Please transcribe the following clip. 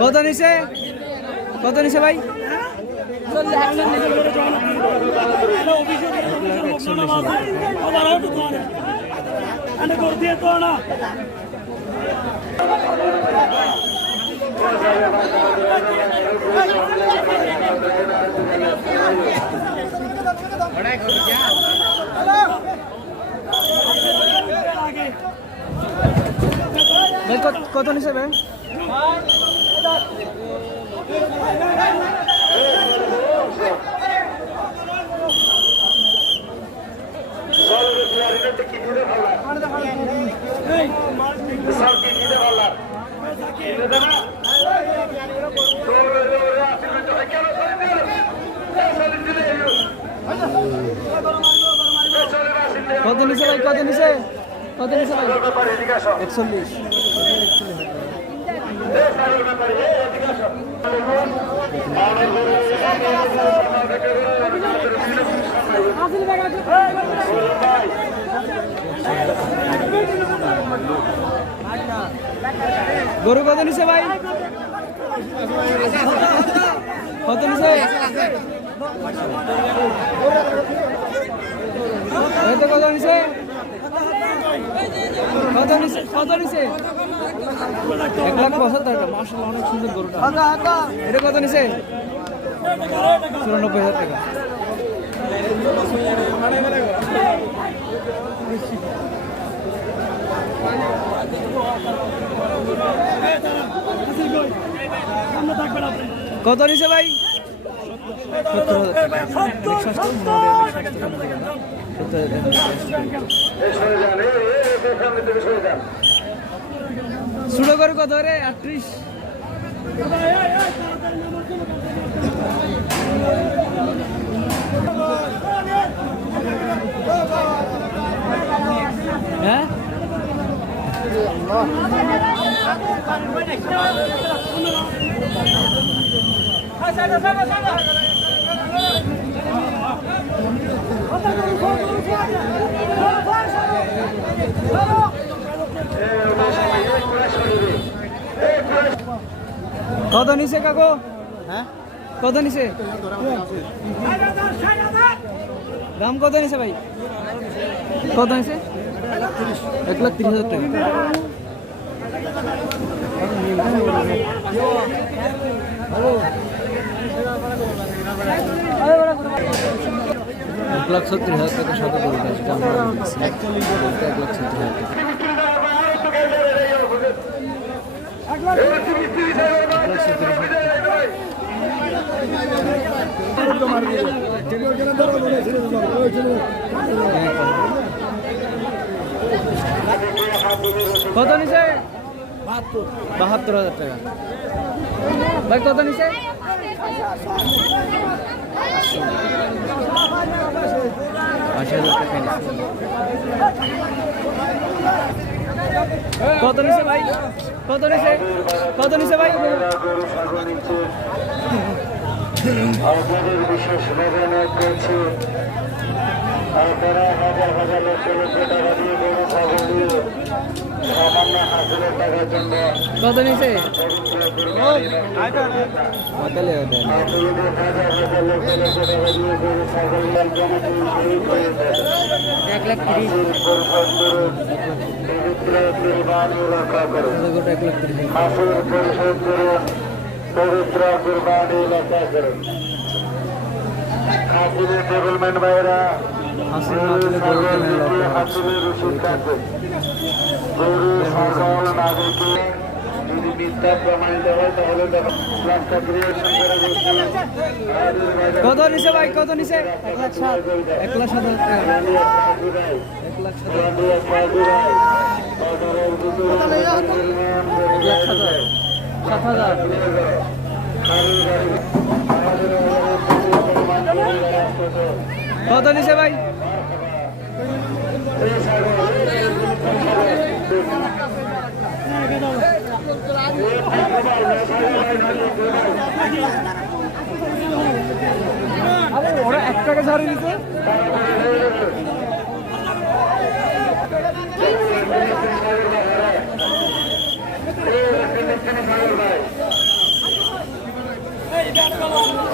কত নিছে? কত নিছে ভাই? কত নিছে ভাই? কত নিছে ভাই? কত নিছে? কত নিছে ভাই একচল্লিশ। গরু কত নিছে ভাই? কত নিছে? কত নিছে? এক লাখ পঁচাত্তর টাকা। মার্শাল অনেক সুন্দর গরুটা। এটা কত নিছে? চুরানব্বই হাজার টাকা। কত নিছে ভাই? সত্তর হাজার সত্তর হাজার টাকা। ছোট করে কত রে আটত্রিশ হ্যাঁ কত নিছে কাকু? হ্যাঁ? কত নিছে? দাম কত নিছে ভাই? কত নিছে? এক লাখ তিরিশ হাজার টাকা। এক লাখ সত্তর হাজার টাকা সাথে দাম এক লাখ সত্তর হাজার টাকা কত নিছে? বাহাত্তর হাজার টাকা। ভাই কত নিছে? আশি হাজার টাকা। কত নিছে ভাই? কত নিছে? কত নিছে ভাই? আপনাদের বিশেষ নজরে করছি আপনারা হাজার হাজার লক্ষ লক্ষ টাকা দিয়ে গরু ছাগল দিয়ে সামান্য হাসিলের টাকার জন্য কত নিছে? এক লাখ তিরিশ হাসিল এক লাখ তিরিশ হাসিল পবিত্র কুরবানি রক্ষা করুন হাসিলের টেবলম্যান ভাইরা হাসিল। রসিদ কাটবে গরু ছাগল নাগরিকে যদি মিথ্যা প্রমাণিত হয় তাহলে কত নিছে ভাই? কত নিছে? এক লাখ সাত এক লাখ সাত এক লাখ সাত হাজার কত নিছে ভাই? nazarınızı. Hey, ben kalan.